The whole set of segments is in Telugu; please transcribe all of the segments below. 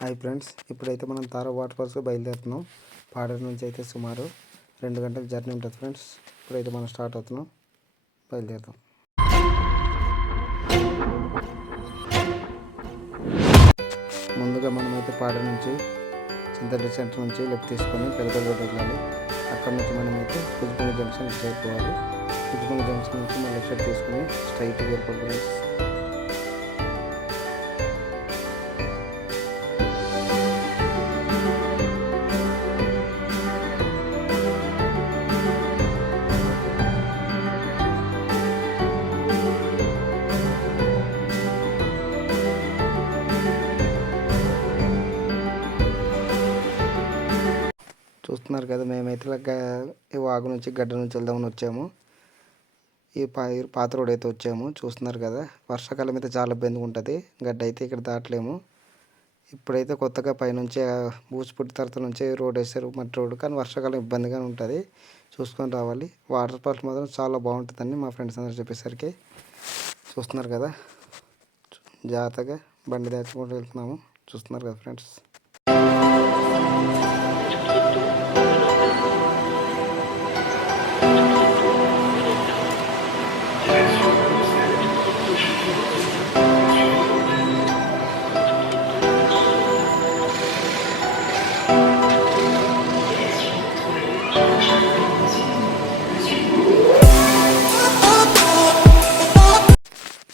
హాయ్ ఫ్రెండ్స్, ఇప్పుడైతే మనం తారా వాటర్ ఫాల్స్కి బయలుదేరుతున్నాం. పాడేరు నుంచి అయితే సుమారు 2 గంటల జర్నీ ఉంటుంది ఫ్రెండ్స్. ఇప్పుడైతే మనం స్టార్ట్ అవుతున్నాం, బయలుదేరుతాం. ముందుగా మనమైతే పాడేరు నుంచి చింతపల్లి సెంటర్ నుంచి లెఫ్ట్ తీసుకొని పెద్దపల్లి రోడ్ వెళ్ళాలి. అక్కడ నుంచి మనమైతే పులిపల్లి జంక్షన్ చేరుకోవాలి. పులిపల్లి జంక్షన్ నుంచి మన లెఫ్ట్ సైడ్ తీసుకొని స్ట్రైట్గా వెళ్ళిపోవాలి. చూస్తున్నారు కదా, మేమైతే ఈ వాగు నుంచి గడ్డ నుంచి వెళ్దామని వచ్చాము. ఈ పాత రోడ్ అయితే వచ్చాము. చూస్తున్నారు కదా, వర్షాకాలం అయితే చాలా ఇబ్బందిగా ఉంటుంది. గడ్డ అయితే ఇక్కడ దాటలేము. ఇప్పుడైతే కొత్తగా పైనుంచి బూచిపుట్టి తర్వాత నుంచి రోడ్ వేసారు, మట్టి రోడ్. కానీ వర్షాకాలం ఇబ్బందిగా ఉంటుంది, చూసుకొని రావాలి. వాటర్ ఫాల్స్ మాత్రం చాలా బాగుంటుందని మా ఫ్రెండ్స్ అందరూ చెప్పేసరికి చూస్తున్నారు కదా, జాగ్రత్తగా బండి దాచుకుంటూ వెళ్తున్నాము. చూస్తున్నారు కదా ఫ్రెండ్స్.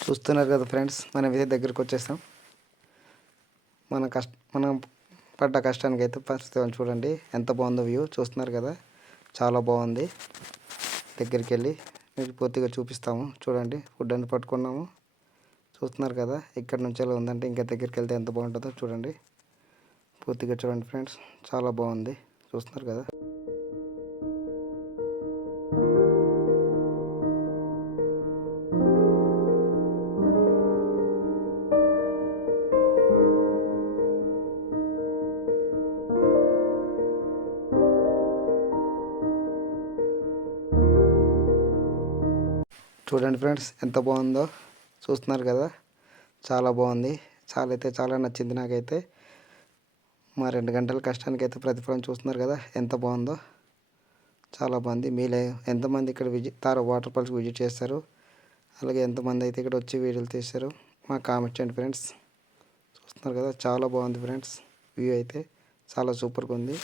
చూస్తున్నారు కదా ఫ్రెండ్స్, మనం ఇదే దగ్గరికి వచ్చేస్తాం. మనం పడ్డ కష్టానికి అయితే పరిస్థితి చూడండి ఎంత బాగుందో వ్యూ. చూస్తున్నారు కదా, చాలా బాగుంది. దగ్గరికి వెళ్ళి మీకు పూర్తిగా చూపిస్తాము. చూడండి, ఫుడ్ అని పట్టుకున్నాము. చూస్తున్నారు కదా, ఇక్కడ నుంచి ఎలా ఉందంటే ఇంకా దగ్గరికి వెళ్తే ఎంత బాగుంటుందో చూడండి. పూర్తిగా చూడండి ఫ్రెండ్స్, చాలా బాగుంది. చూస్తున్నారు కదా. చూడండి ఫ్రెండ్స్, ఎంత బాగుందో. చూస్తున్నారు కదా, చాలా బాగుంది. చాలా నచ్చింది నాకైతే. మా 2 గంటల కష్టానికి అయితే ప్రతిఫలం చూస్తున్నారు కదా, ఎంత బాగుందో. చాలా బాగుంది. మీలే ఎంతమంది ఇక్కడ తారా వాటర్ ఫాల్స్కి విజిట్ చేస్తారు, అలాగే ఎంతమంది అయితే ఇక్కడ వచ్చి వీడియోలు తీస్తారు, మా కామెంట్ చేయండి ఫ్రెండ్స్. చూస్తున్నారు కదా, చాలా బాగుంది ఫ్రెండ్స్. వ్యూ అయితే చాలా సూపర్గా ఉంది.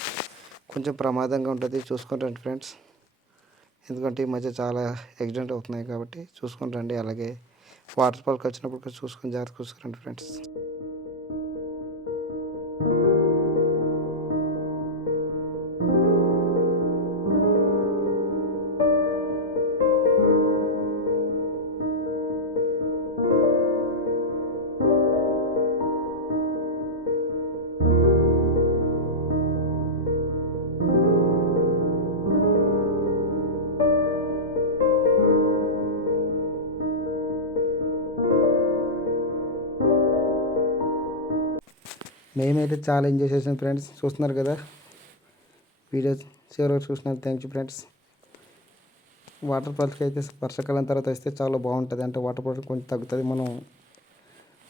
కొంచెం ప్రమాదంగా ఉంటుంది, చూసుకుంటాను ఫ్రెండ్స్. ఎందుకంటే ఈ మధ్య చాలా యాక్సిడెంట్ అవుతున్నాయి కాబట్టి చూసుకొని రండి. అలాగే వాటర్ ఫాల్కి వచ్చినప్పుడు చూసుకొని జాగ్రత్త చూసుకురండి ఫ్రెండ్స్. మేమైతే చాలా ఎంజాయ్ చేసాం ఫ్రెండ్స్. చూస్తున్నారు కదా, వీడియో చివరికి చూసినందుకు థ్యాంక్ యూ ఫ్రెండ్స్. వాటర్ ఫాల్స్కి అయితే వర్షాకాలం తర్వాత వస్తే చాలా బాగుంటుంది. అంటే వాటర్ ఫాల్స్ కొంచెం తగ్గుతుంది. మనం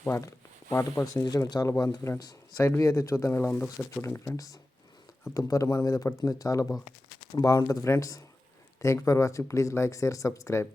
వాటర్ ఫాల్స్ ఎంజాయ్ చేయడం చాలా బాగుంది ఫ్రెండ్స్. సైడ్ వ్యూ అయితే చూద్దాం ఎలా ఉందో ఒకసారి చూడండి ఫ్రెండ్స్. ఆ తుంపర మన మీద పడుతుంది, చాలా బాగుంటుంది friends. Thank you for watching. Please like, share, subscribe.